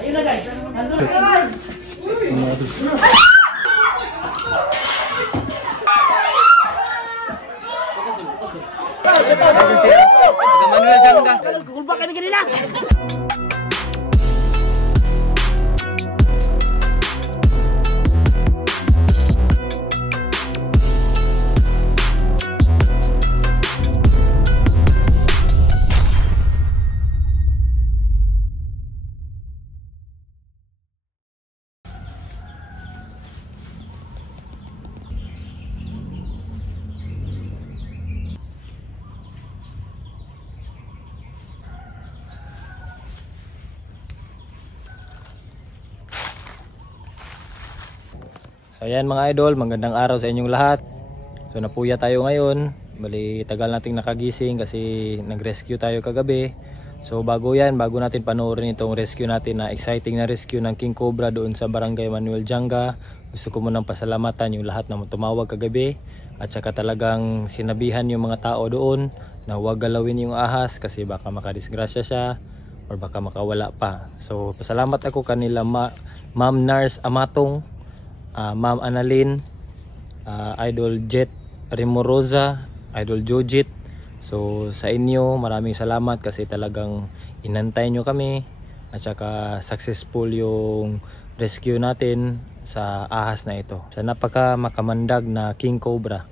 Ayun na guys. Manuel Jangga. Kulba ka na ganila. So ayan mga idol, magandang araw sa inyong lahat. So napuya tayo ngayon. Bali tagal nating nakagising kasi nag-rescue tayo kagabi. So bago natin panoorin itong rescue natin na exciting na rescue ng King Cobra doon sa Barangay Manuel Jangga. Gusto ko munang pasalamatan yung lahat na tumawag kagabi. At saka talagang sinabihan yung mga tao doon na huwag galawin yung ahas kasi baka makadisgrasya siya or baka makawala pa. So pasalamat ako kanila Ma'am Nars Amatong, Ma'am Annalyn, Idol Jet Rimorosa, Idol Jojit. So sa inyo maraming salamat kasi talagang inantay nyo kami at saka successful yung rescue natin sa ahas na ito, sa napaka makamandag na King Cobra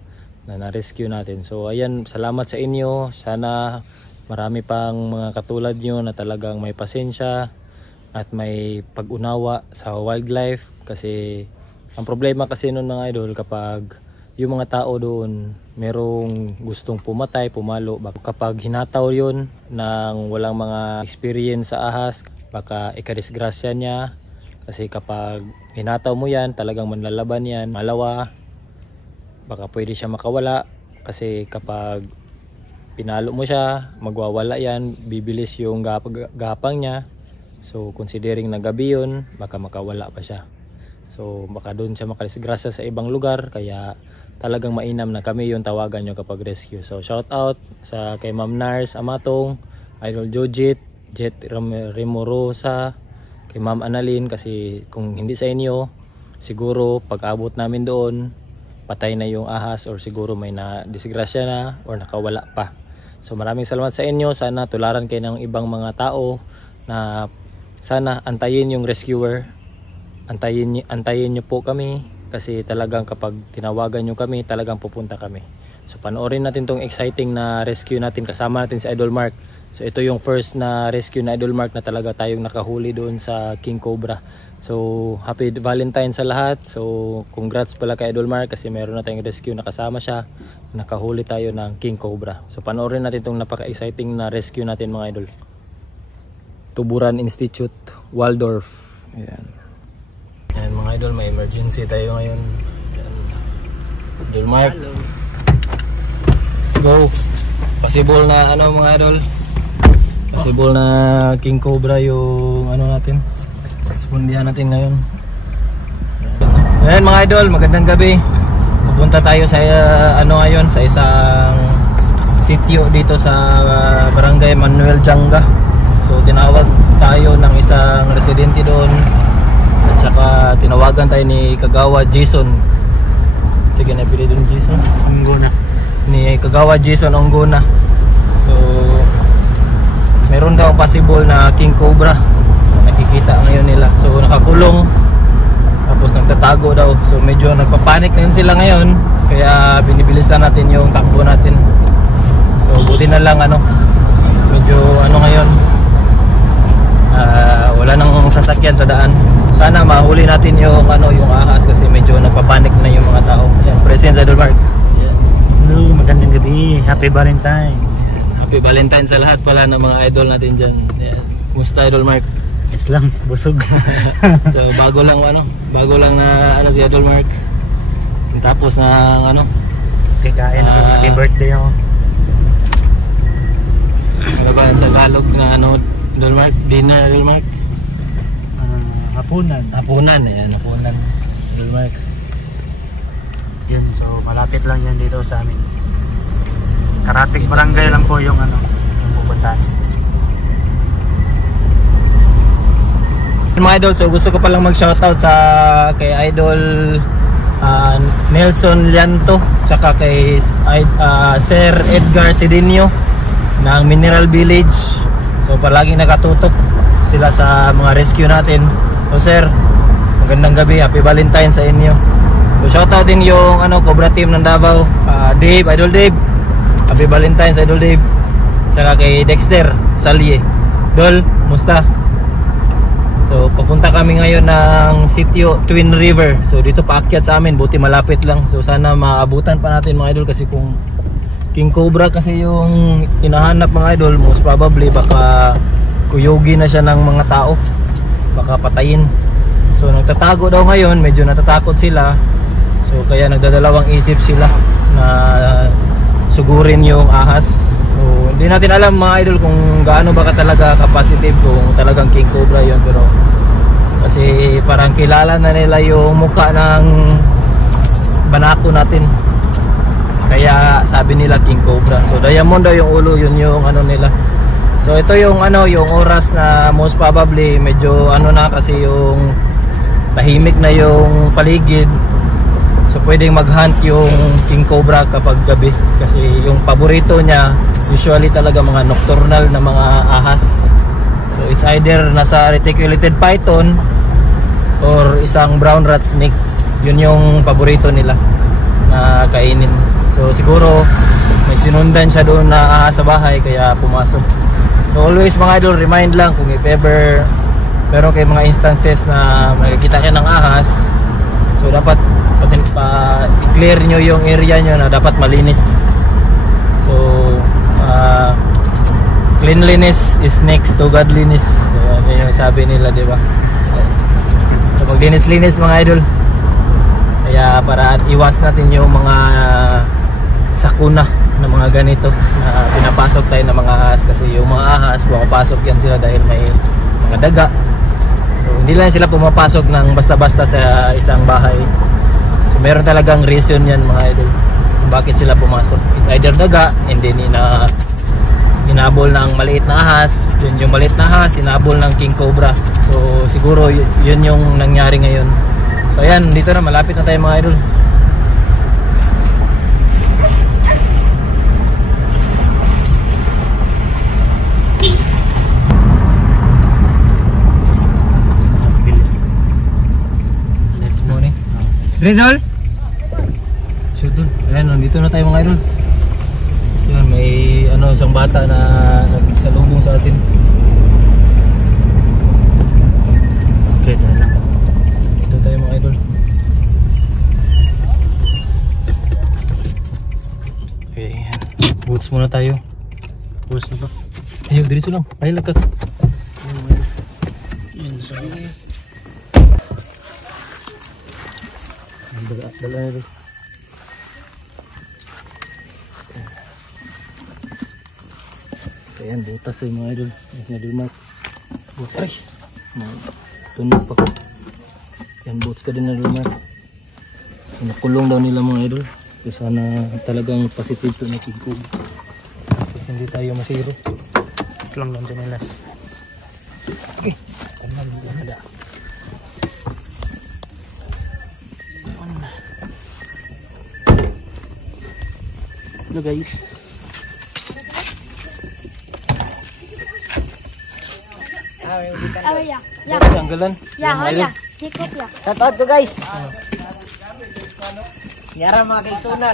na na-rescue natin. So ayan, salamat sa inyo. Sana marami pang mga katulad nyo na talagang may pasensya at may pag-unawa sa wildlife kasi ang problema kasi nun mga idol, kapag yung mga tao doon merong gustong pumatay, pumalo, kapag hinataw yun ng walang mga experience sa ahas, baka ikadisgrasya niya. Kasi kapag hinataw mo yan, talagang manlalaban yan, malawa, baka pwede siya makawala. Kasi kapag pinalo mo siya, magwawala yan, bibilis yung gapang niya. So considering na gabi yun, baka makawala pa siya. So baka doon siya makadisgrasya sa ibang lugar, kaya talagang mainam na kami yung tawagan nyo kapag rescue. So shout out sa kay Ma'am Nars Amatong, Idol Jojit, Jet Rimorosa, kay Ma'am Annalyn, kasi kung hindi sa inyo, siguro pag abot namin doon, patay na yung ahas or siguro may na-disgrasya na or nakawala pa. So maraming salamat sa inyo. Sana tularan kayo ng ibang mga tao na sana antayin yung rescuer. Antayin nyo po kami kasi talagang kapag tinawagan nyo kami, talagang pupunta kami. So panoorin natin tong exciting na rescue natin, kasama natin si Idol Mark. So ito yung first na rescue na Idol Mark na talaga tayong nakahuli doon sa King Cobra. So happy Valentine sa lahat. So congrats pala kay Idol Mark kasi meron na tayong rescue na kasama siya. Nakahuli tayo ng King Cobra. So panoorin natin tong napaka-exciting na rescue natin mga idol. Tuburan Institute, Waldorf. Ayan. Ayan mga idol, may emergency tayo ngayon. Ayan. Idol Mark. Hello. Let's go. Possible na ano mga idol. Possible na King Cobra yung ano natin. Respondihan natin ngayon. Ayan mga idol, magandang gabi. Pupunta tayo sa ano ngayon, sa isang sitio dito sa Barangay Manuel Jangga. So tinawag tayo ng isang residente doon. At saka tinawagan tayo ni Kagawa Jason. Sige, napili doon Jason Onggona. Ni Kagawa Jason Onggona. So meron daw possible na King Cobra na nakikita ngayon nila. So nakakulong, tapos nagtatago daw. So medyo nagpapanik na yun sila ngayon, kaya binibilisan natin yung takbo natin. So buti na lang ano, medyo ano ngayon, wala nang sasakyan sa daan. Sana mahuli natin yung ano, yung ahas kasi medyo nagpapanik na yung mga tao. Yan, present sa Idol Mark. Yeah. Hello, magandang gabi. Happy Valentine. Happy Valentine sa lahat pala ng mga idol natin dyan. Yan. Kumusta Idol Mark? Yes lang, busog. So bago lang na ano si Idol Mark. Tapos na ano, Kikain ako, happy birthday ako. ano ba ang Tagalog na ano, Idol Mark? Dinner Idol Mark? Hapunan. Hapunan, ayan, hapunan Idol Mark. Yun, so malapit lang yan dito sa amin. Karatig barangay lang po yung ano, yung pupuntahan. Mga idol, so gusto ko palang mag-shoutout sa kay Idol Nelson Lianto, tsaka kay Sir Edgar Cedinho ng Mineral Village. So palagi nakatutok sila sa mga rescue natin. So sir, magandang gabi, happy Valentine sa inyo. So shoutout din yung ano, Cobra team ng Davao, Dave, Idol Dave, happy Valentine sa Idol Dave, tsaka kay Dexter Salye. Dol, musta? So papunta kami ngayon ng sitio Twin River. So dito paakyat sa amin, buti malapit lang. So sana maabutan pa natin mga idol, kasi kung King Cobra kasi yung hinahanap mga idol, most probably baka kuyogi na siya ng mga tao, baka patayin. So nagtatago daw ngayon, medyo natatakot sila. So kaya nagdadalawang isip sila na sugurin yung ahas. So hindi natin alam mga idol kung gaano ba talaga ka-positive, kung talagang King Cobra yun. Pero kasi parang kilala na nila yung mukha ng banako natin, kaya sabi nila King Cobra. So diamond daw yung ulo, yun yung ano nila. So ito yung ano, yung oras na most probably medyo ano na, kasi yung tahimik na yung paligid. So pwedeng mag-hunt yung King Cobra kapag gabi, kasi yung paborito niya usually talaga mga nocturnal na mga ahas. So it's either nasa reticulated python or isang brown rat snake. Yun yung paborito nila na kainin. So siguro may sinundan siya doon na ahas sa bahay, kaya pumasok. So always mga idol, remind lang kung if ever pero kay mga instances na makikita kayo ng ahas, so dapat i-clear nyo yung area nyo na dapat malinis. So cleanliness is next to godliness. So yun yung sabi nila, diba? So maglinis-linis mga idol, kaya para iwas natin yung mga sakuna ng mga ganito na pinapasok tayo ng mga ahas. Kasi yung mga ahas, pumapasok yan sila dahil may mga daga. So hindi lang sila pumapasok ng basta-basta sa isang bahay. So meron talagang reason yan mga idol kung bakit sila pumasok. It's either daga, and then inabol ng maliit na ahas, yun yung maliit na ahas inabol ng King Cobra. So siguro yun yung nangyari ngayon. So ayan, dito na, malapit na tayo mga idol. Rinol? Sure dun. Ayan, nandito na tayo mga idol. Yan, may ano, isang bata na nagsalubong sa atin. Okay, tayo lang. Dito tayo mga idol. Okay, yan. Boots muna tayo. Boots na ba? Ayun, dito lang. Ay, lagkat. Yan, sorry. Dala na rin. Ayan, butas ay mga idol. Ayan, dumat. Ay! Tunog pa ko. Ayan, butas ka din na dumat. Nakulong daw nila mga idol. So sana talagang positive to na King Cobra, kasi hindi tayo masiro. Ito lang doon nilas. Okay. Kanan din na da. Hello guys. Oh ya. Ya. Tanggalan. Ya, oh ya. Sikot ya. Shout out ko guys. Yara mga kaisunan.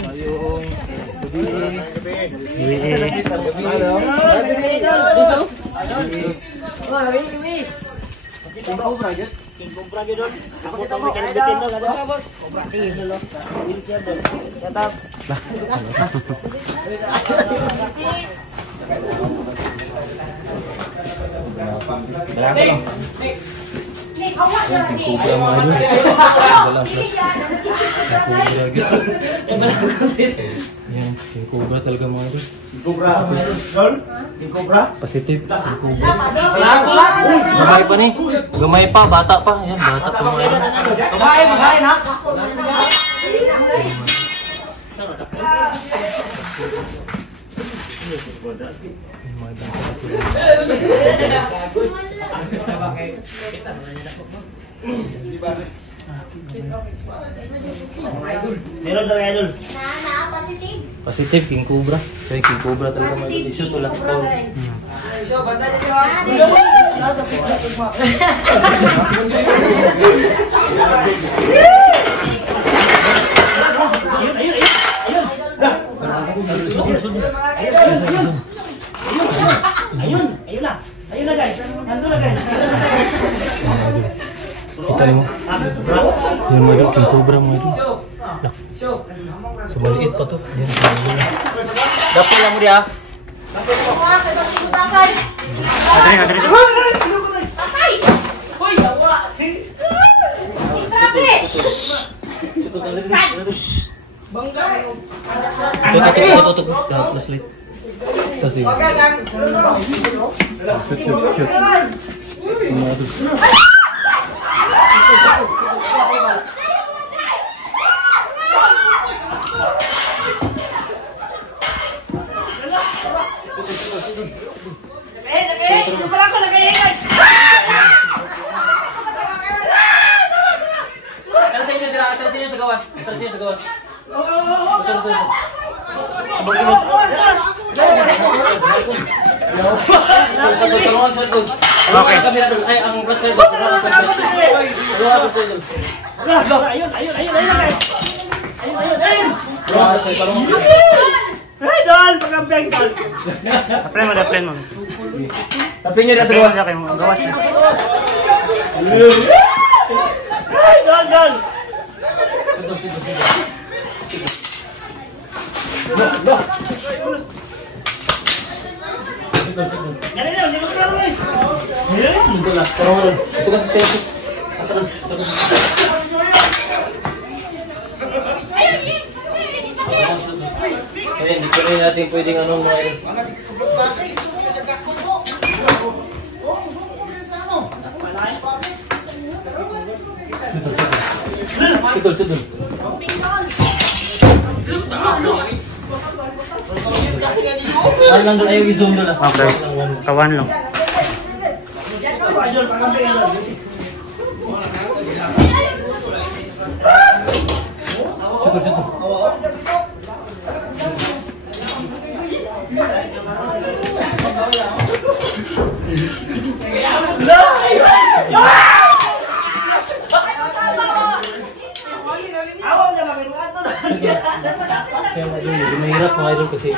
Yung King Cobra talaga mga idol. King Cobra, King Cobra? Positive, King Cobra. Gamay pa ni. Gamay pa, bata pa. Ayan, bata pa mga idol. Magain ha. Meron daw idol. Positive. Positive, King Cobra. Kaya King Cobra talaga mga idol. Shoot ulang ikaw. Ayun, ayun, ayun. Ayun, ayun na. Ayun na guys. Nandun na guys. Kita mo. Yun mga idol, King Cobra mga idol. So maliit pa to. Yan. Dapat lang mo dia. Adri, adri. Okay. Ay, ang bracelet. Ayun, ayun, ayun, ayun guys. Ayun, ayun, ayun. Idol, pagkamping idol. Daplen mo. Tapi nyo na sa gawas. Gawas na. Idol, idol. Yan na, hindi ko kaya eh. Ito na. Ito ka sa ito. Ayun, hindi ko rin natin pwedeng anong mga Sidol. Saan lang doon ayaw i-zoom doon ah. Okay, kawan lang. Kaya mga idol, medyo mahirap mga idol kasi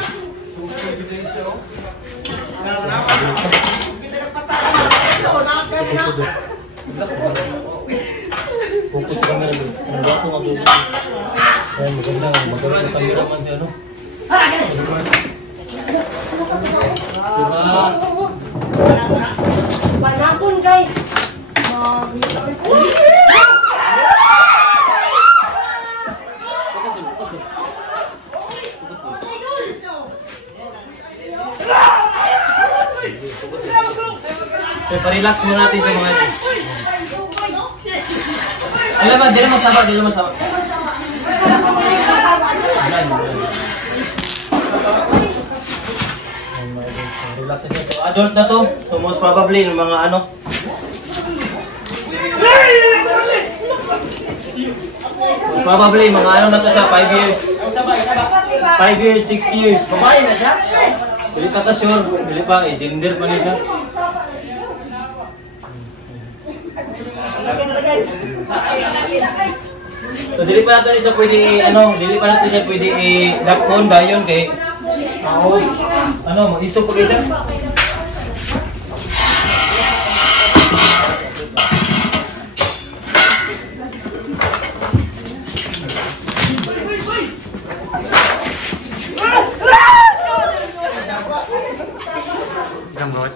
focus ka na rin. Ang gato nga doon. Kaya maganda na cameraman si ano. Panapon guys. Okay, pa-relax muna natin ito mga idol. Alam ba, dili mo sama. Relax na ito. Adult na to. So most probably ng mga ano. Most probably mga ano na to siya, 5 years. 5 years, 6 years. Babae na siya? Dili ka sure. Dili pa, gender pa niya siya. So dili pa natin siya pwede i-lock-on dayon kay mag-isog pa kayo siya. Jam bos.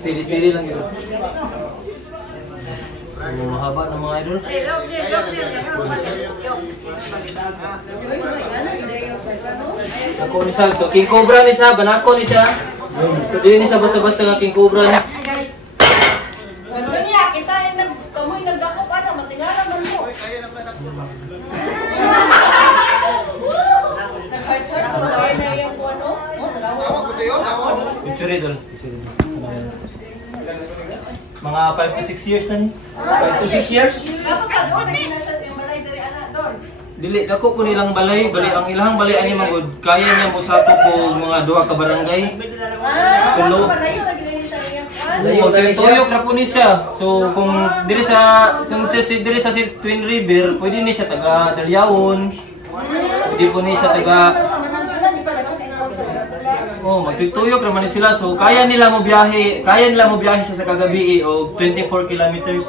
Steady lang yun. Mahaba ng mga idol. Ako ni siya. So, King Cobra ni siya. Banako ni siya. So, di ni siya basta-basta nga King Cobra ni. Ano niya, kita kamoy nagdako ka na, matingala man mo. Picture idol. Mga 5 to 6 years na ni. 5 to 6 years? Dili dako po nilang balay, ang ilang balay ani magud kaya niya mo sato ko mga duha ka barangay. Sulo. Tuyok na po ni siya. So kung diri sa Twin River, pwede ni siya taga Dalyawon. Pwede po ni siya taga magtuyok naman sila. So kaya nila mo biyahe sa kagabi o 24 kilometers.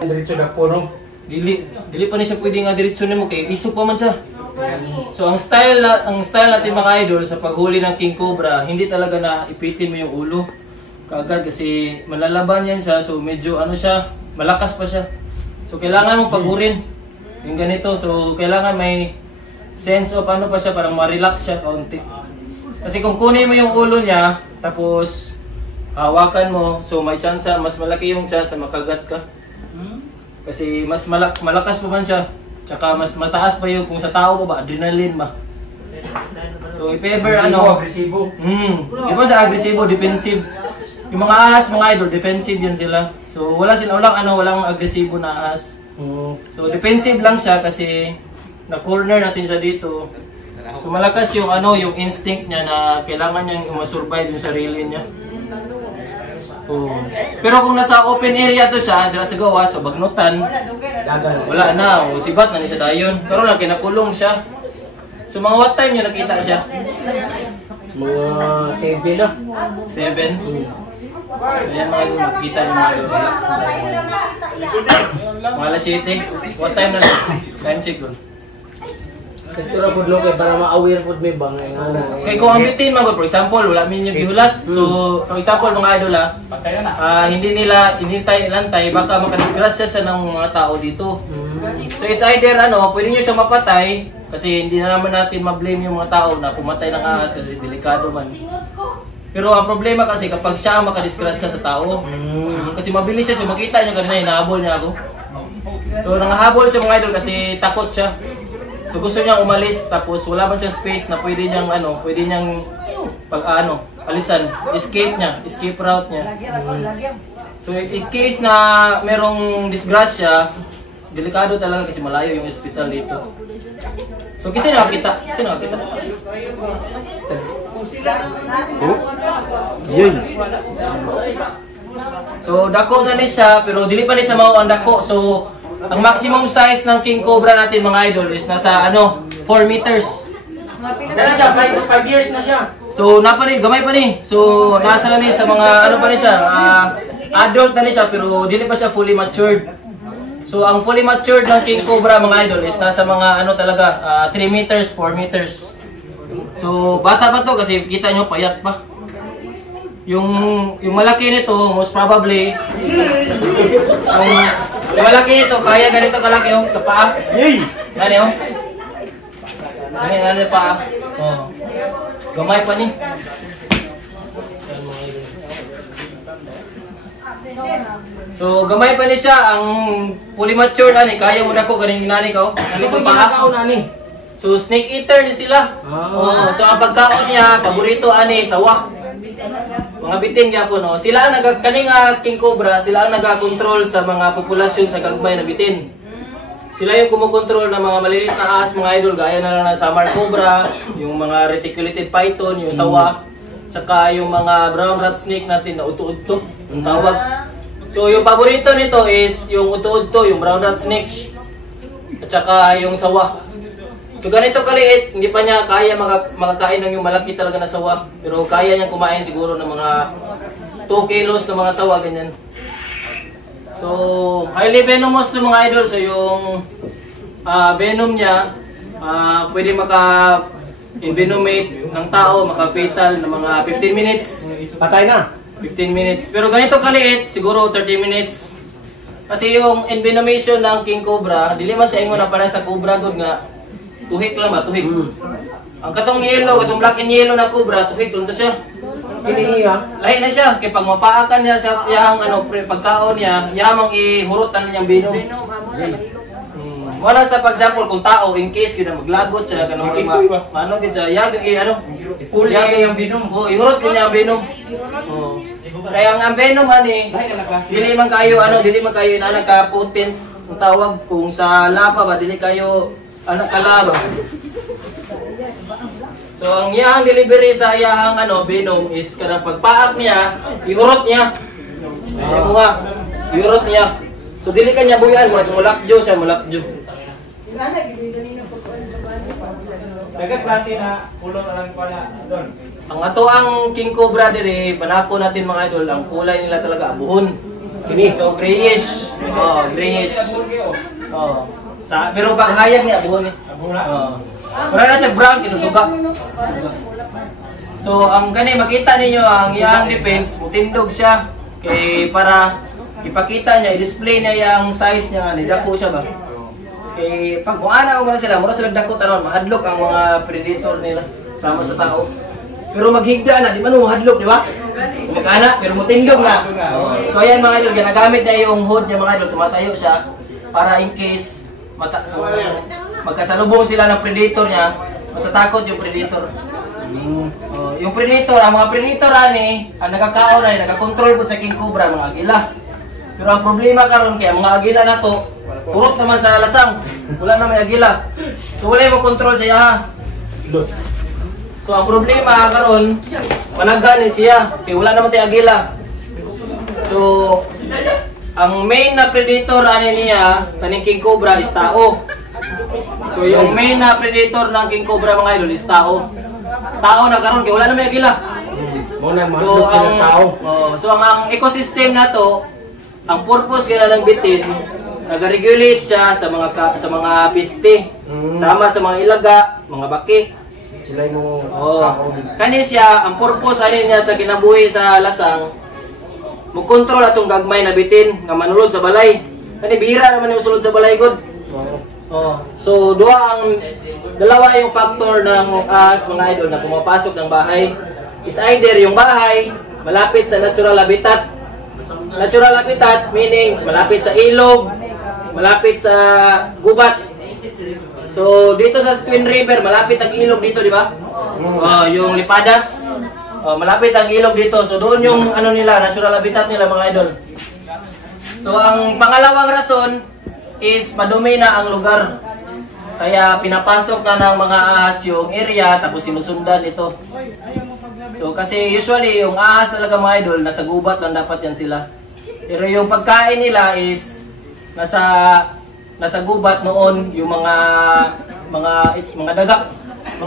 Diretso na po, no? Dili pa ni siya pwede nga diretso nimo kay isog pa man siya. So ang style natin mga idol sa paghuli ng king cobra, hindi talaga na ipitin mo yung ulo kaagad kasi malalaban yan siya. So medyo siya, malakas pa siya. So kailangan mong paghurin yung ganito. So kailangan may sense of pa siya, parang ma-relax siya kaunti. Kasi kung kunin mo yung ulo niya tapos hawakan mo, so may chance, mas malaki yung chance na makagat ka. Kasi mas malakas pa man siya. Tsaka mas mataas pa yung kung sa tao ba, adrenaline ba. So if ever agresibo. Di ba sa agresibo, defensive. Yung mga ahas, mga idol, defensive yan sila. So walang agresibo na ahas. So defensive lang siya kasi na-corner natin siya dito. So malakas yung yung instinct niya na kailangan niyang ma-survive yung sarili niya. Pero kung nasa open area to siya, dira sa gawa, sa bagnutan, wala na, sibat na ni siya dayon. Pero lang kinakulong siya. So mga what time niyo nakita siya? Mga 7 na. 7? Ayan mga nakita niyo mga relax na mga alas 7. What time na? Time check doon. Sektura po lang para ma-aware po may bangay nga na. Okay, kung ang bitin man, for example, wala min yung gihulat. So, for example, mga idol hindi nila inintay-lantay, baka makadisgrasya siya ng mga tao dito. So, it's either pwede nyo siya mapatay, kasi hindi na naman natin ma-blame yung mga tao na pumatay ng ahas, kasi delikado man. Pero ang problema kasi kapag siya ang makadisgrasya sa tao, kasi mabilis siya, so makita nyo kanina, hinahabol niya ako. So, nangahabol siya mga idol kasi takot siya. So gusto niyang umalis tapos wala man siyang space na pwede niyang alisan, escape route niya. So in case na merong disgrasya, delikado talaga kasi malayo yung hospital dito. So kasi nakakita. So dako na ni siya pero dili pa ni siya mao ang dako. So ang maximum size ng king cobra natin mga idol is nasa 4 meters. Dala siya 5 years na siya. So gamay pa ni. So nasa ni sa mga pa ni siya, adult na ni siya pero dili pa siya fully matured. So ang fully matured ng king cobra mga idol is nasa mga 3 meters, 4 meters. So bata pa to kasi kita nyo payat pa. Yung malaki nito most probably yung malaki nito, kaya ganito kalaki sa paa. Gani Gani paa. Gamay pa ni. So gamay pa ni siya, ang fully mature kaya mo na ko ganing ginani ko. Ano ko paa? So snake eater ni sila. So ang pagkaon niya, paborito sawa. Mga bitin gyapon sila ang kaning king cobra, sila ang nagakontrol sa mga populasyon sa gagmay na bitin. Sila yung kumukontrol ng mga maliliit na ahas mga idol, gaya na lang ng samar cobra, yung mga reticulated python, yung sawa, tsaka yung mga brown rat snake natin na uto-uto, yung tawag. So yung paborito nito is yung uto-uto, yung brown rat snake, at tsaka yung sawa. So ganito kaliit, hindi pa niya kaya makakain ng yung malaki talaga na sawa. Pero kaya niyang kumain siguro ng mga 2 kilos na mga sawa, ganyan. So, highly venomous ng mga idol. So yung venom niya, pwede maka-envenomate ng tao, maka-fatal ng mga 15 minutes. Patay na. 15 minutes. Pero ganito kaliit, siguro 30 minutes. Kasi yung envenomation ng king cobra, dili man siya ingon na para sa cobra good nga. Tuhik lang ba? Tuhik. Ang katong yellow, katong black and yellow na cobra, tuhik lang to siya. Kini ha. Lahi na siya, kay pag mapaakan niya sa iyang pagkaon niya, yamang ihurutan niyang binom. Wala sa example kung tao in case gina maglagot siya kanang ano gid siya yag Kulya yung binom. ihurot niya ang binom. Kaya ang venom ani dili man kayo na nagka-potent ang tawag kung sa lapa ba dili kayo kalaba. So ang iyang delivery sa iyang venom is kanang pagpaak niya, ihurot niya. Ihurot niya. So dili kanya buyan mo mulakjo siya mulakjo. Dagat klase na ulo na lang pala doon. Ang ato ang king cobra diri, panako natin mga idol, ang kulay nila talaga abuhon. Kini so grayish. Grayish. Pero pag hayag ni abuhon ni. Wala na siya brown kaysa suga. So ang kani makita ninyo ang iyang defense, mutindog siya kay para ipakita niya, i-display niya yung size niya ni dako siya ba. Kay pag kuana mo sila, mura sila dako tanon, mahadlok ang mga predator nila sama sa tao. Pero maghigda na, di man mo hadlok, di ba? Magkana, pero mutindog na. So ayan mga idol, ginagamit niya yung hood niya mga idol, tumatayo siya para in case magkasalubong sila ng predator niya, matatakot yung predator. Yung predator, ang mga predator ani, ang nagkakaon na, nagkakontrol po sa king cobra, mga agila. Pero ang problema karon kaya mga agila na to, purot naman sa lasang, wala na may agila. So wala mo control siya ha. So ang problema karon, managani siya, kaya wala naman tayo agila. So ang main na predator ani niya, kaning king cobra is tao. So yung main na predator ng king cobra mga idol is tao. Tao na karon kaya wala na may agila. So ang ecosystem na to, ang purpose kaya ng bitin, nag-regulate siya sa mga piste, sama sa mga ilaga, mga baki. Sila mo Kani siya, ang purpose ani niya sa kinabuhi sa lasang, mo-control atong gagmay na bitin nga manulod sa balay. Kani bihira naman yung sulod sa balay god. So dalawa yung factor ng mga idol na pumapasok ng bahay. Is either yung bahay malapit sa natural habitat. Natural habitat meaning malapit sa ilog, malapit sa gubat. So dito sa Twin River malapit ang ilog dito, di ba? Yung Lipadas. Malapit ang ilog dito. So doon yung nila, natural habitat nila mga idol. So ang pangalawang rason is madumi na ang lugar. Kaya pinapasok na ng mga ahas yung area tapos sinusundan ito. So kasi usually yung ahas talaga mga idol nasa gubat lang dapat yan sila. Pero yung pagkain nila is nasa gubat noon yung mga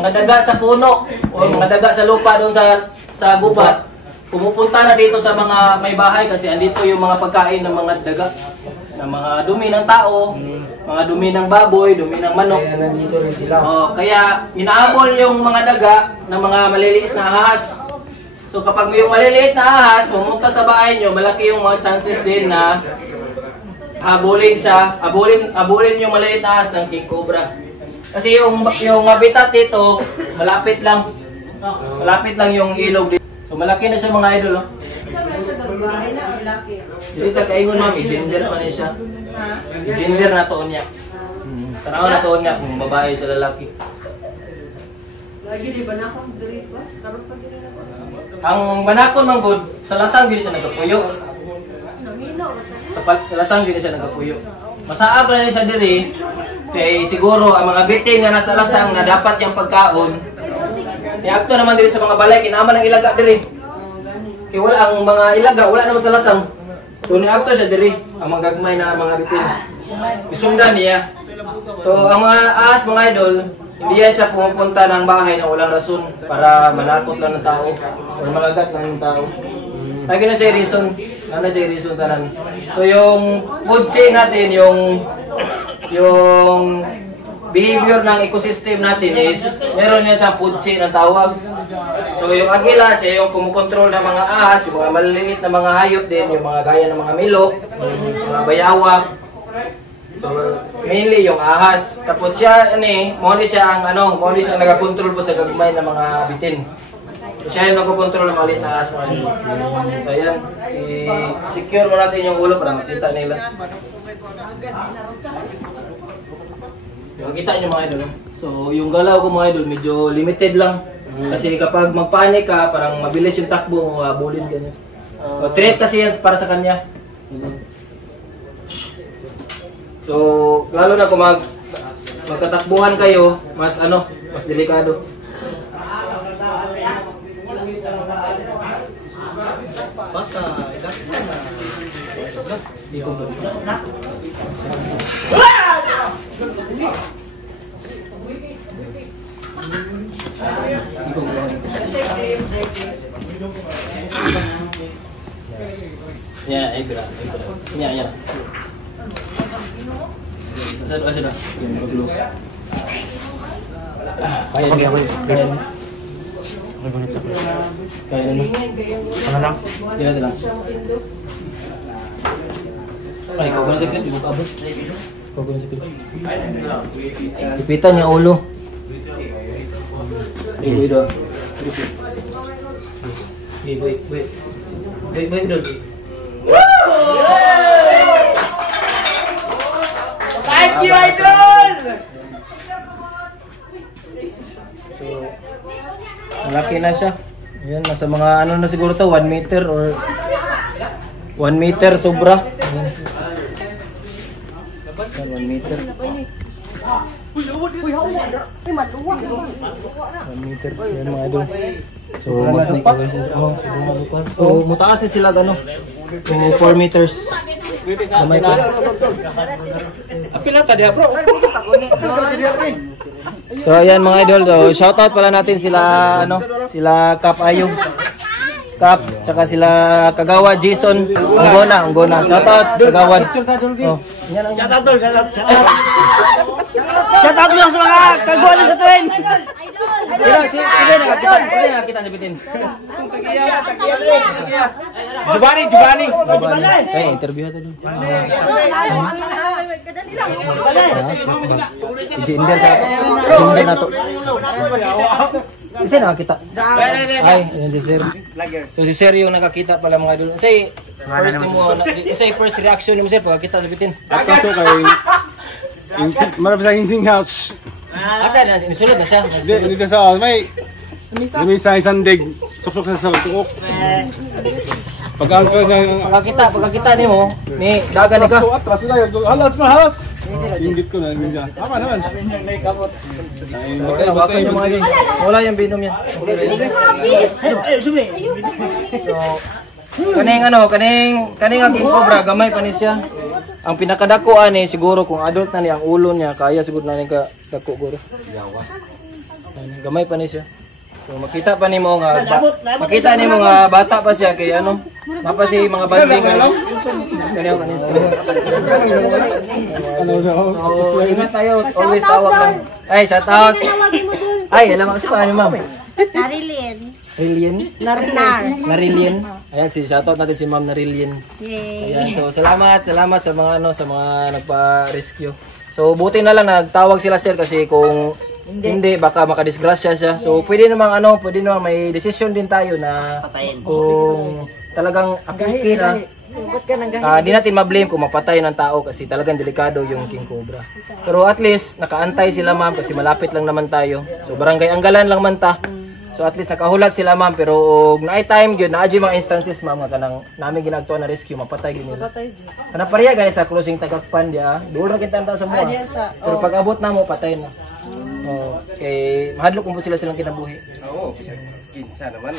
daga sa puno o mga daga sa lupa doon sa gubat. Pumupunta na dito sa mga may bahay kasi andito yung mga pagkain ng mga daga, ng mga dumi ng tao, mga dumi ng baboy, dumi ng manok. kaya nandito rin sila. Kaya inaabol yung mga daga ng mga maliliit na ahas. So kapag may yung maliliit na ahas pumunta sa bahay nyo, malaki yung mga chances din na habulin yung maliliit na ahas ng king cobra. Kasi yung habitat dito malapit lang yung ilog dito. So malaki na siya mga idol, no? Saan ba siya bahay na o laki? Dili ta kaingon ma'am, gender pa niya siya. Gender na to niya. Tanaw na to niya kung babae sa lalaki. Lagi di ba na akong diri ba? Karon pa diri na ko. Ang manakon man gud sa lasang gid siya nagapuyo. Naminaw ba siya? Sa lasang gid siya nagapuyo. Masaag na siya diri kay siguro ang mga bitin nga nasa lasang na dapat yang pagkaon. Niakto naman diri sa mga balay kinaaman ng ilaga diri. Kay wala ang mga ilaga wala naman sa lasang. So niakto siya diri ang mga gagmay na mga bitin. Isundan niya. So ang mga ahas mga idol, hindi yan siya pumupunta ng bahay na walang rason para manakot lang ng tao o malagat lang ng tao. Lagi na siya reason. Ano siya reason tanan. So yung food chain natin, yung behavior ng ecosystem natin is meron yan sa food chain ang tawag. So yung agila siya yung kumukontrol ng mga ahas, yung mga maliliit na mga hayop din, yung mga gaya ng mga milo, mga bayawak. So mainly yung ahas. Tapos siya mo ni siya ang mo ni siya nagakontrol po sa gagmay ng mga bitin. Siya yung magkocontrol ng maliit na ahas mga idol. So ayan, i-secure mo natin yung ulo para makita nila. Makita nyo mga idol. So yung galaw ko mga idol medyo limited lang. Kasi kapag magpanik ka, parang mabilis yung takbo mo, habulin ka niya. So threat kasi yan para sa kanya. So lalo na kung magtatakbuhan kayo, mas delikado. Ya, ibra. Ya. Sudah. Ipitan yung ulo. Wait. Thank you, Idol! So, malaki na siya. Ayan, nasa mga na siguro to, 1 meter or 1 meter sobra. 1 meter. 1 meter. Ayan mga idol. So, mataas na sila gano. So, 4 meters. Gamay pa. So, ayan mga idol. So, shoutout pala natin sila, sila Kap Ayong. Kap, tsaka sila Kagawad Jason. Unggona. Shoutout, Kagawad. Oh. Shoutout lang sa mga kagawad sa tuwin. Sige, nakita nibitin. Jubani. Kaya interview ito dun. Gender na to. Kasi nakakita. Ay, yan si Sir. So si Sir yung nakakita pala mga idol. Kasi first reaction mo Sir pagkakita nibitin. Kaso kay marami sa Hinsing House. Asa na inisulod na siya. Dito sa may sa isang dig. Suksok sa tuok. Pagkakita nimo ni dagan ni ka. Halas. Ingit ko na ninja. Tama naman. Wala yung binom yan. So, kaning ang king cobra gamay pa ni siya. Ang pinakadako ani siguro kung adult na ni ang ulo niya kaya siguro na ni ka dako guro. Gamay pa ni siya. So makita pa nimo nga makita nimo nga bata pa siya kay mapa si mga banding kaniya kanina. Ingat tayo, always tawag lang. Ay, shout out. Ay, alam mo si paano ma'am? Narilien. Ayan si shoutout natin si Ma'am Narilien. Ayan, so salamat sa mga sa mga nagpa-rescue. So buti na lang nagtawag sila Sir kasi kung hindi baka makadisgrasya siya. So pwede namang may decision din tayo na kung talagang apiki na di natin ma-blame kung mapatay ng tao kasi talagang delikado yung king cobra. Pero at least nakaantay sila ma'am kasi malapit lang naman tayo. So barangay Anggalan lang man ta. So at least nakahulat sila ma'am pero naay time gyud naadyo mga instances ma'am nga kanang namin ginagtuan na rescue mapatay gyud nila. Kana pareha gani sa closing Tagakpan dia. Duol ra kita ta sa mga. Pero pag abot na mo patay na. Okay, mahadlok mo sila silang kinabuhi. Oo. Kinsa naman.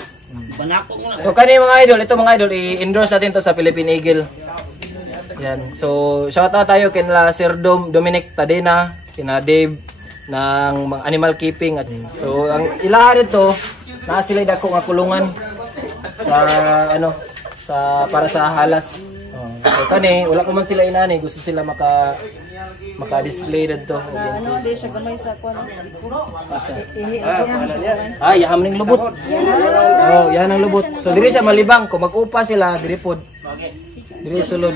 Banako mo na. So kani mga idol, ito mga idol i-endorse natin to sa Philippine Eagle. Yan. So shout out tayo kina Sir Dominic Tadena, kina Dave ng animal keeping at so ang ilaha dito na sila dako nga kulungan sa para sa halas. So kani wala ko man sila inani gusto sila maka-display dito. Di siya gamay sa kuan. Yaham ning lubot. Yan ang lubot. So diri siya malibang kung mag-upa sila diri pod. Diri sulod.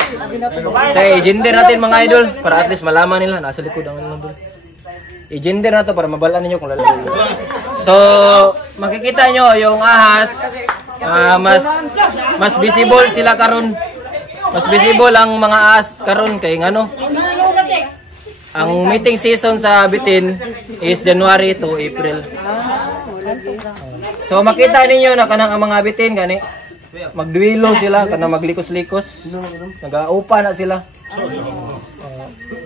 Kay gender natin mga idol para at least malaman nila nasa likod ang nandun. I-gender na to para mabalaan ninyo kung lalaki. So, makikita nyo yung ahas, mas visible sila karon. Mas visible ang mga ahas karon kay ngano. Ang mating season sa bitin is January to April. So makita ninyo na kanang ang mga bitin gani magduwilo sila kanang maglikos-likos. Nag-aupa na sila.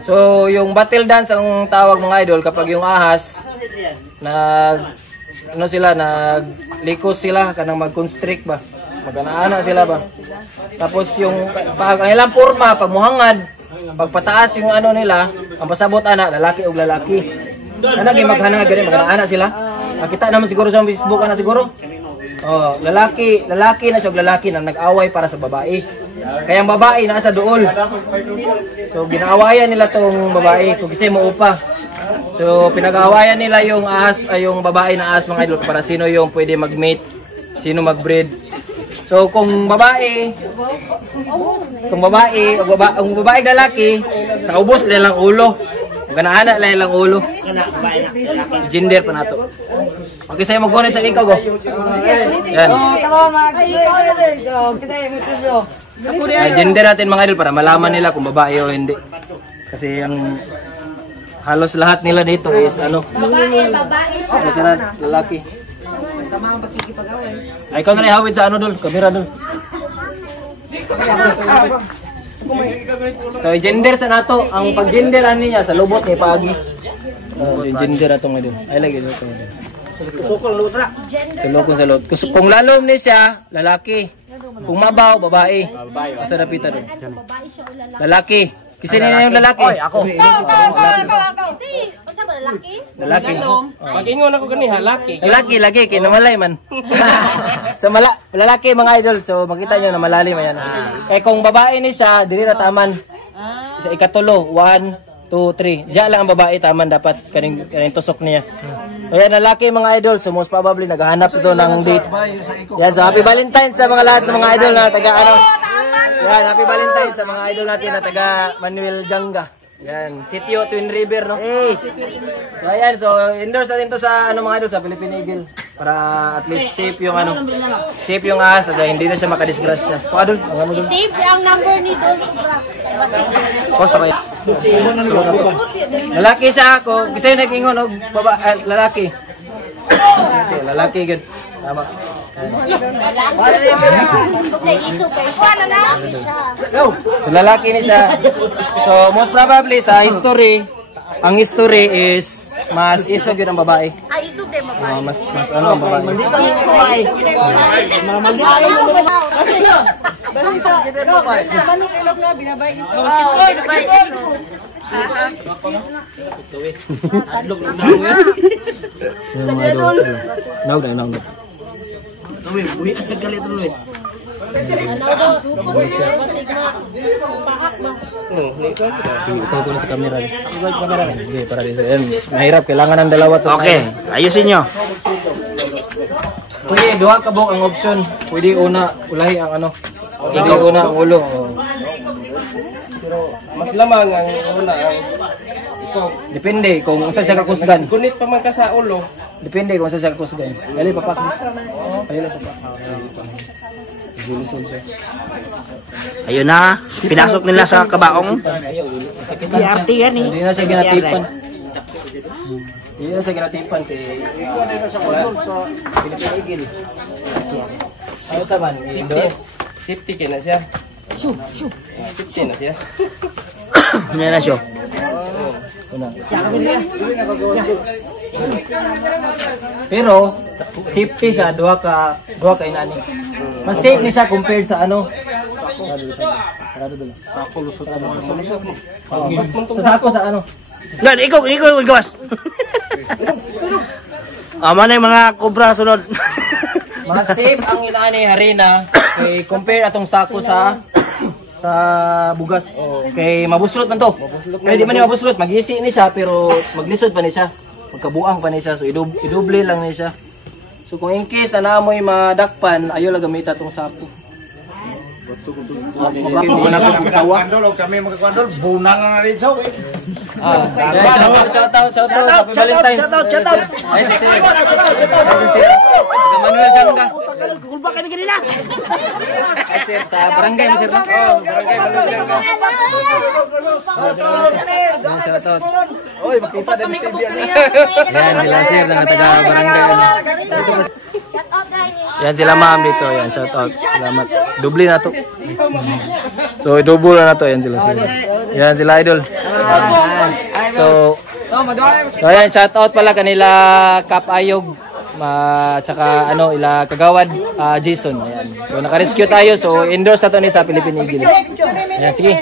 So yung battle dance ang tawag mga idol kapag yung ahas naglikos sila kanang mag-constrict ba. Maganaana sila ba. Tapos yung pag ang ilang porma pag muhangad pagpataas yung ano nila, ang pasabot ana lalaki o lalaki. Ana kay maghanag gani magana sila. Makita naman siguro sa Facebook ana siguro. Oh, lalaki na siya lalaki na nag-away para sa babae. Kaya ang babae nasa dool. So ginaawayan nila tong babae kung kasi mo upa. So pinag-aawayan nila yung ahas ay yung babae na ahas mga idol para sino yung pwede mag-mate, sino mag-breed. So kung babae lalaki, sa ubos lang ulo. Ganaana lang ulo. Gender pa nato. Okay sa'yo mag-bonnet sa ikaw go. Yan. Ay, gender natin mga idol para malaman nila kung babae o hindi. Kasi ang halos lahat nila dito is ano. Halos lahat lalaki. Ay, ikaw na ihawid sa ano dul, kamera dul. So, gender sa nato, ang pag-genderan niya sa lubot ni Pagi. Gender atong idol. Ay, lagi ito. Tulokon sa loob. Kung lalom ni siya, lalaki. Kung mabaw, babae. Asa napita doon? Lalaki. Kasi niya yung lalaki. Oy, ako. Lalaki. Pag-ingon ako gani laki. Lalaki, lagi. Kinamalay man. So, lalaki mga idol. So, makita nyo na malalim. Ayan. Eh, kung babae ni siya, dili na taman. Sa ikatulo. 1, 2, 3. Diyan lang ang babae taman. Dapat kaning tusok niya. Ayan, lalaki mga idol. So, most probably, naghahanap ito ng date. Yan, so happy Valentine's sa mga lahat ng mga idol na taga ano. Yan, happy Valentine's sa mga idol natin na taga Manuel Janga. Yan, Sitio Twin River, no? Hey. So ayan, so endorse natin to sa ano mga idol sa Philippine Eagle para at least safe yung ano. Safe yung ahas at hindi na siya makadisgrasya. So idol, ang ano dun? Save ang number nito. Kosta ba yan? Lalaki siya ako, kasi nag-ingon og lalaki. Okay, lalaki good. Tama. Lalaki ni siya. So most probably sa history, ang history is mas isog yun ang babae. Ay, isog din babae. Mas ano ang babae. Kasi no, bali sa manok ilog na binabay isog. Binabay. Naog. Tuwi, buhi agad galit tuloy. Ikaw ko na sa camera. Hindi, para dito. Mahirap, kailangan ng dalawa to. Okay, ayusin nyo. Pwede, duha ka bok ang option. Pwede una, ulahi ang ano. Ikaw una ang ulo. Pero mas lamang ang una ang ikaw. Depende kung saan siya kakusgan. Gunit pa man ka sa ulo. Depende kung saan siya kakusgan. Dali, papak. Ayun na, papak. Ayun na, pinasok nila sa kabaong. PRT yan eh. Hindi na siya ginatipan. Hindi na siya ginatipan. Ano taman? Safety ka na siya. Safety na siya. Ano na siya? Pero safety siya, duha ka inani. Mas safe ni siya compared sa ano. Sa sako sa ano. Gan, ikaw gawas. Ama na yung mga cobra sunod. Mas safe ang inani harina kay compare atong sako sa bugas. Kay mabuslot man to. Kaya di man niya mabuslot, maghisi ni siya pero maglisod pa ni siya. Magkabuang pa ni siya. So idoble lang ni siya. So kung in case na amoy madakpan, ayo lang gamita tong sako. Kami magkakwandol, bunal na rin siya. Shout out. Happy Valentine's. Shout out. Ay, si Sir. Manuel Jangga. Kulba kami kanina. Ay, Sir, sa barangay ni Sir. Barangay Manuel Jangga. Shout out. Oy, makita din TV ano. Yan sila Sir, ng taga barangay. Yan sila ma'am dito. Yan, shout out. Salamat. Dubli na to. So, i-double na to. Yan sila Sir. Yan sila idol. So yan, shout out pala kanila Kap Ayog, tsaka ano, ila Kagawad Jason. Ayan. So naka-rescue tayo. So endorse na to ni sa Philippine Eagle. Ayan, sige.